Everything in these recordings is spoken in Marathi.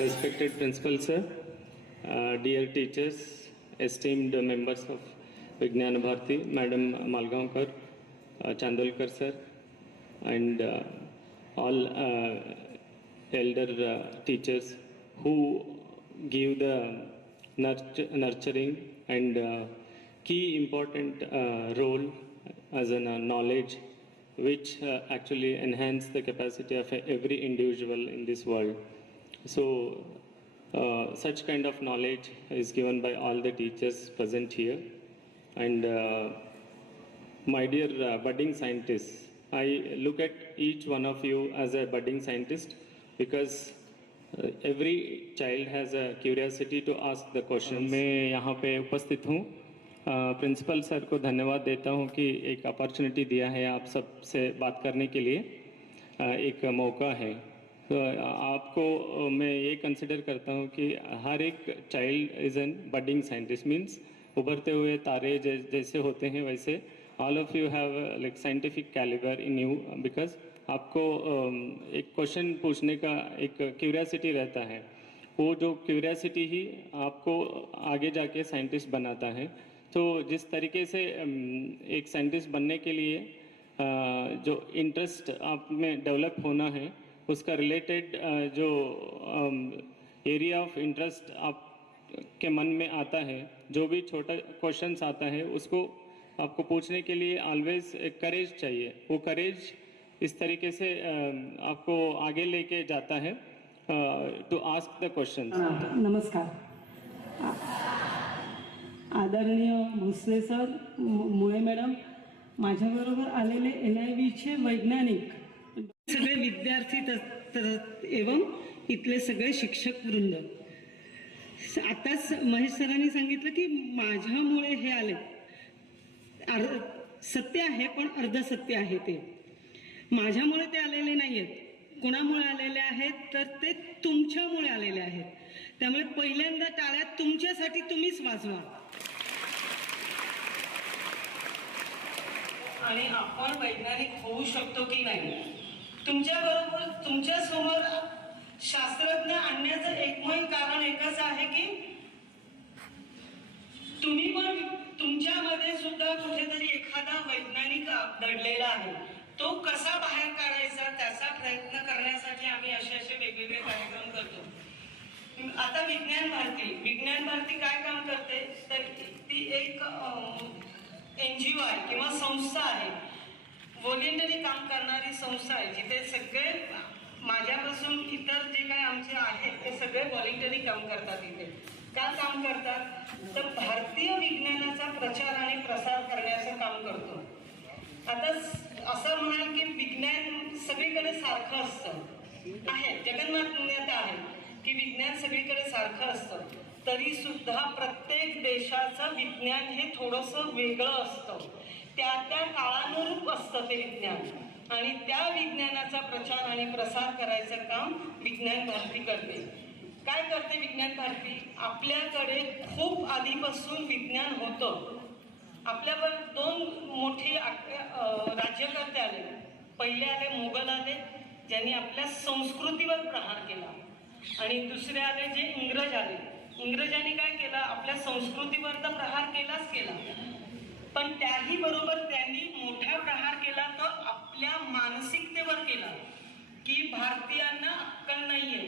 Respected Principal Sir, dear teachers, esteemed members of Vignan Bharati, Madam Malgaonkar, Chandolkar Sir, and all elder teachers who give the nurturing and key important role as a knowledge which actually enhance the capacity of every individual in this world. So such kind of knowledge is given by all the teachers present here. And my dear budding scientists, I look at each one of you as a budding scientist because every child has a curiosity to ask the questions. मैं यहाँ पे उपस्थित हूँ, प्रिंसिपल सर को धन्यवाद देता हूँ कि एक अपॉर्चुनिटी दिया है आप सब से बात करने के लिए, एक मौका है। तो आपको मैं ये कंसिडर करता हूँ कि हर एक child is an budding scientist, means उभरते हुए तारे जैसे होते हैं वैसे all of you have like scientific calibre in you, because आपको एक क्वेश्चन पूछने का एक क्यूरियोसिटी रहता है। वो जो क्यूरियोसिटी ही आपको आगे जाके साइंटिस्ट बनाता है। तो जिस तरीके से एक साइंटिस्ट बनने के लिए जो इंटरेस्ट आप में डेवलप होना है, उसका रिलेटेड जो एरिया ऑफ इंटरेस्ट आप के मन में आता है, जो भी छोटा क्वेश्चंस आता है उसको आपको पूछने के लिए ऑलवेज एक करेज चाहिए। वो करेज इस तरीके से आपको आगे लेके जाता है टू आस्क द क्वेश्चन। नमस्कार, आदरणीय भोसले सर, मुळे मॅडम, माझ्याबरोबर आलेले NIVचे वैज्ञानिक, सगळे विद्यार्थी एवं इथले सगळे शिक्षक वृंद। आताच महेश सरांनी सांगितलं की माझ्यामुळे हे आले, सत्य आहे पण अर्ध सत्य आहे। ते माझ्यामुळे ते आलेले नाहीयेत, कुणामुळे आलेले आहेत तर ते तुमच्यामुळे आलेले आहेत। त्यामुळे पहिल्यांदा टाळ्या तुमच्यासाठी तुम्हीच वाजवा आणि आपण वैज्ञानिक होऊ शकतो की नाही। तुमच्याबरोबर तुमच्या समोर शास्त्रज्ञ आणण्याचं एकमेव कारण एकच आहे की तुम्ही पण तुमच्यामध्ये सुद्धा कुठेतरी एखादा वैज्ञानिक दडलेला आहे। तो कसा बाहेर काढायचा त्याचा प्रयत्न करण्यासाठी आम्ही असे वेगवेगळे कार्यक्रम करतो। आता विज्ञान भारती काय काम करते तर ती एक NGO आहे किंवा संस्था आहे, व्हॉलेंटरी काम करणारी संस्था आहे, जिथे सगळे माझ्यापासून इतर जे काही आमचे आहेत ते सगळे व्हॉलेंटरी काम करतात। इथे काय काम करतात तर भारतीय विज्ञानाचा प्रचार आणि प्रसार करण्याचं काम करतो। आता असं म्हणाल की विज्ञान सगळीकडे सारखं असतं आहे, जगन्मान्यता आहे की विज्ञान सगळीकडे सारखं असतं, तरी सुद्धा प्रत्येक देशाचं विज्ञान हे थोडंसं वेगळं असतं। त्या काळानुरूप असतं ते विज्ञान आणि त्या विज्ञानाचा प्रचार आणि प्रसार करायचं काम विज्ञान भारती करते। काय करते विज्ञान भारती? आपल्याकडे खूप आधीपासून विज्ञान होतं। आपल्यावर दोन मोठे राज्यकर्ते आले। पहिले आले मोगल आले, ज्यांनी आपल्या संस्कृतीवर प्रहार केला, आणि दुसरे आले जे इंग्रज आले। इंग्रजांनी काय केलं? आपल्या संस्कृतीवर तर प्रहार केलाच केला, पण त्याही बरोबर त्यांनी मोठा प्रहार केला तो आपल्या मानसिकतेवर केला की भारतीयांना अक्कल नाहीये,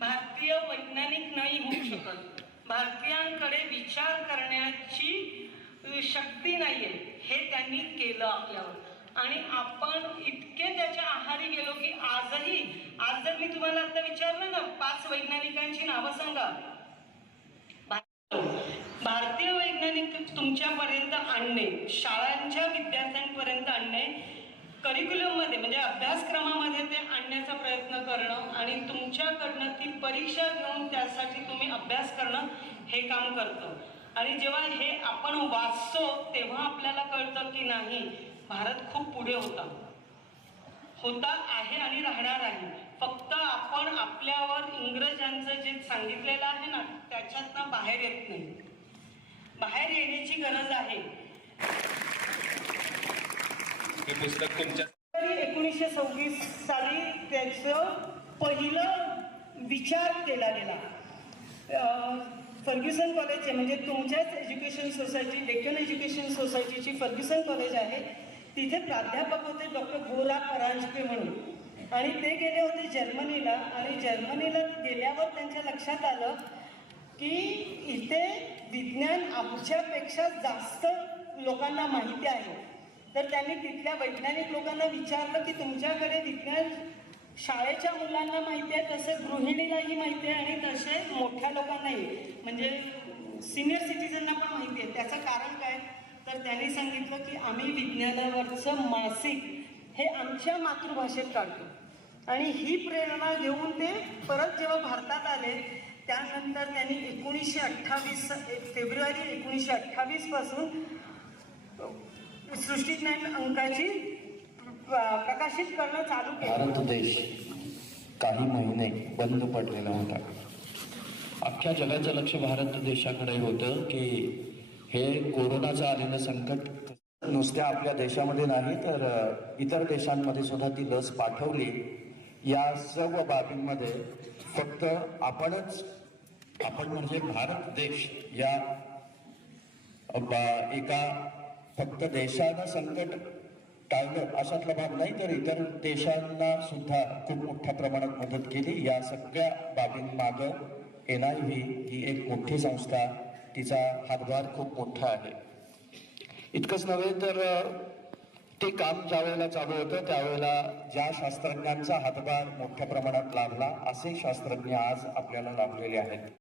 भारतीय वैज्ञानिक नाही होऊ शकत, भारतीयांकडे विचार करण्याची शक्ती नाहीये, हे त्यांनी केलं आपल्यावर। आणि आपण इतके त्याच्या आहारी गेलो की आज जर मी तुम्हाला आता विचारलं ना 5 वैज्ञानिकांची नावं सांगा, भारतीय वैज्ञानिक तुमच्यापर्यंत आणणे, शाळांच्या विद्यार्थ्यांपर्यंत आणणे, करिक्युलम मध्ये म्हणजे अभ्यासक्रमामध्ये ते आणण्याचा प्रयत्न करणं आणि तुमच्याकडनं ती परीक्षा घेऊन त्यासाठी तुम्ही अभ्यास करणं, हे काम करतं। आणि जेव्हा हे आपण वाचतो तेव्हा आपल्याला कळतं की नाही, भारत खूप पुढे होता आहे आणि राहणार आहे। फक्त आपण आपल्यावर इंग्रजांचं जे सांगितलेलं आहे ना त्याच्यातनं बाहेर येत नाही, बाहेर येण्याची गरज आहे। हे पुस्तक तुमच्या 1926 साली त्याचं पहिलं विचार केला गेला. फर्ग्युसन कॉलेज आहे, म्हणजे तुमच्याच एज्युकेशन सोसायटी, डेक्कन एज्युकेशन सोसायटीची फर्ग्युसन कॉलेज आहे. तिथे प्राध्यापक होते डॉक्टर गोरा परांजपे म्हणून, आणि ते गेले होते जर्मनीला. आणि जर्मनीला गेल्यावर त्यांच्या लक्षात आलं की इथे विज्ञान आमच्यापेक्षा जास्त लोकांना माहिती आहे. तर त्यांनी तिथल्या वैज्ञानिक लोकांना विचारलं की तुमच्याकडे विज्ञान शाळेच्या मुलांना माहिती आहे, तसं गृहिणीलाही माहिती आहे आणि तसे मोठ्या लोकांनाही, म्हणजे सिनियर सिटीजनना पण माहिती आहे. त्याचं कारण काय? तर त्यांनी सांगितलं की आम्ही विज्ञानावरचं मासिक हे आमच्या मातृभाषेत काढतो. आणि ही प्रेरणा घेऊन ते परत जेव्हा भारतात आले, त्यानंतर त्यांनी 1928 फेब्रुवारी 1928 पासून सृष्टीज्ञान अंकाची प्रकाशित करणं चालू केलं. भारत देश काही महिने बंद पडलेला होता. अख्ख्या जगाचं लक्ष भारत देशाकडे होतं की हे कोरोनाचं आलेलं संकट नुसत्या आपल्या देशामध्ये नाही तर इतर देशांमध्ये सुद्धा ती लस पाठवली. या सर्व बाबींमध्ये फक्त आपण म्हणजे भारत देश या एका फक्त देशानं संकट टाळलं अशातला भाग नाही, तर इतर देशांना सुद्धा खूप मोठ्या प्रमाणात मदत केली. या सगळ्या बाबींमागं NIV ही एक मोठी संस्था, तिचा हातभार खूप मोठा आहे. इतकंच नव्हे तर ते काम ज्या वेळेला चालू होतं त्यावेळेला ज्या शास्त्रज्ञांचा हातभार मोठ्या प्रमाणात लाभला, असे शास्त्रज्ञ आज आपल्याला लाभलेले आहेत.